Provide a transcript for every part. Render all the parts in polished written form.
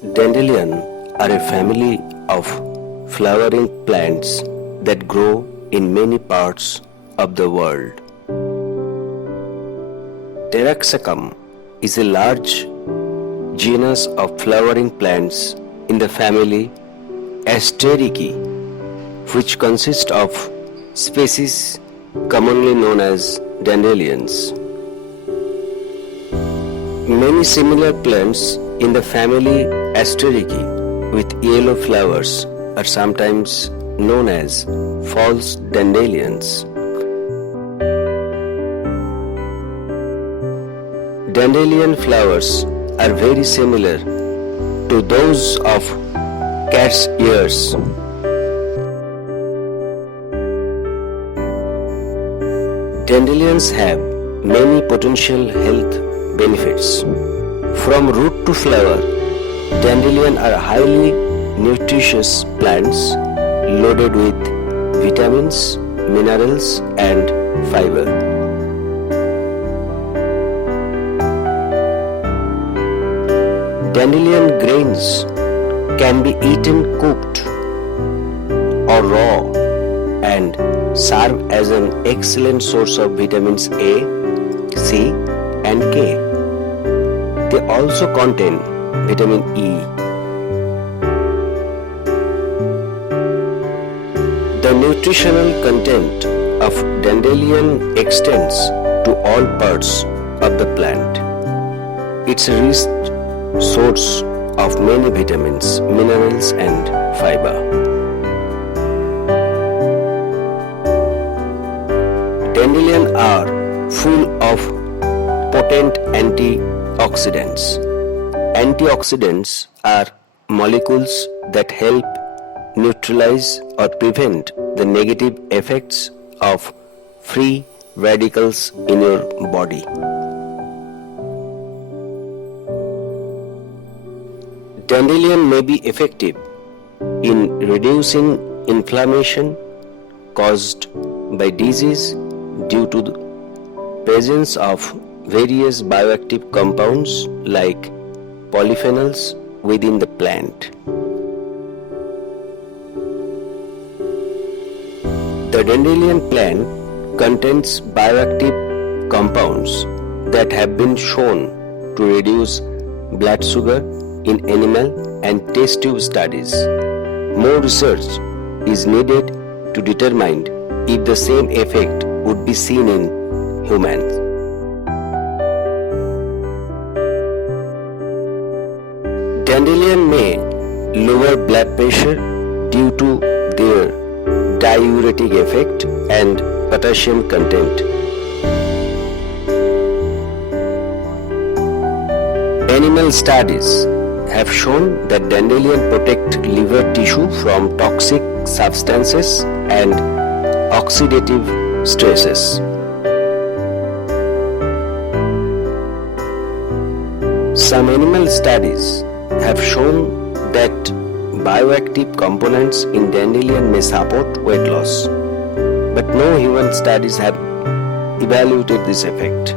Dandelion are a family of flowering plants that grow in many parts of the world. Taraxacum is a large genus of flowering plants in the family Astericiae, which consist of species commonly known as dandelions. Many similar plants in the family Astericiae with yellow flowers are sometimes known as false dandelions. Dandelion flowers are very similar to those of cat's ears. Dandelions have many potential health benefits. From root to flower, dandelion are highly nutritious plants loaded with vitamins, minerals, and fiber. Dandelion grains can be eaten cooked or raw and serve as an excellent source of vitamins A, C, and K. They also contain vitamin E. The nutritional content of dandelion extends to all parts of the plant. It's a rich source of many vitamins, minerals, and fiber. Dandelions are full of potent antioxidants. Antioxidants are molecules that help neutralize or prevent the negative effects of free radicals in your body. Dandelion may be effective in reducing inflammation caused by disease due to the presence of various bioactive compounds like polyphenols within the plant. The dandelion plant contains bioactive compounds that have been shown to reduce blood sugar in animal and test tube studies. More research is needed to determine if the same effect would be seen in humans. Dandelion may lower blood pressure due to their diuretic effect and potassium content. Animal studies have shown that dandelion protect liver tissue from toxic substances and oxidative stresses. Some animal studies have shown that bioactive components in dandelion may support weight loss, but no human studies have evaluated this effect.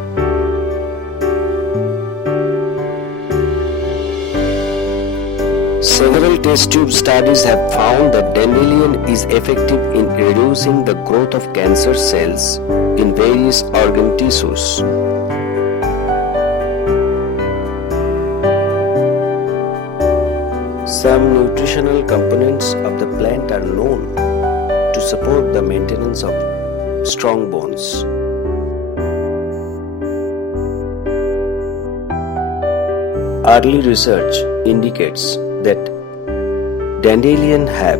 Several test tube studies have found that dandelion is effective in reducing the growth of cancer cells in various organ tissues. Some nutritional components of the plant are known to support the maintenance of strong bones. Early research indicates that dandelion have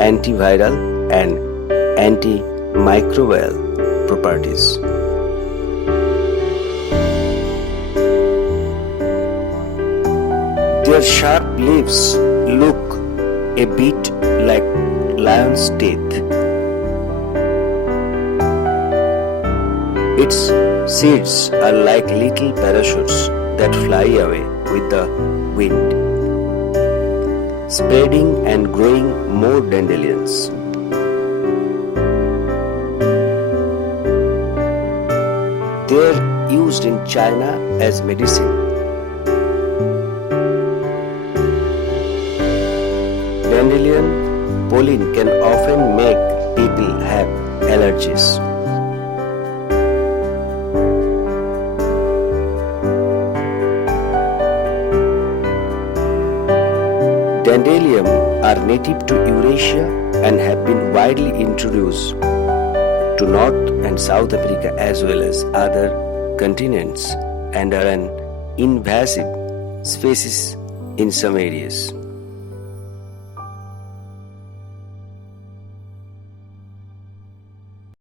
antiviral and antimicrobial properties. Their sharp leaves look a bit like lion's teeth. Its seeds are like little parachutes that fly away with the wind, spreading and growing more dandelions. They are used in China as medicine. Dandelion pollen can often make people have allergies. Dandelium are native to Eurasia and have been widely introduced to North and South America as well as other continents and are an invasive species in some areas.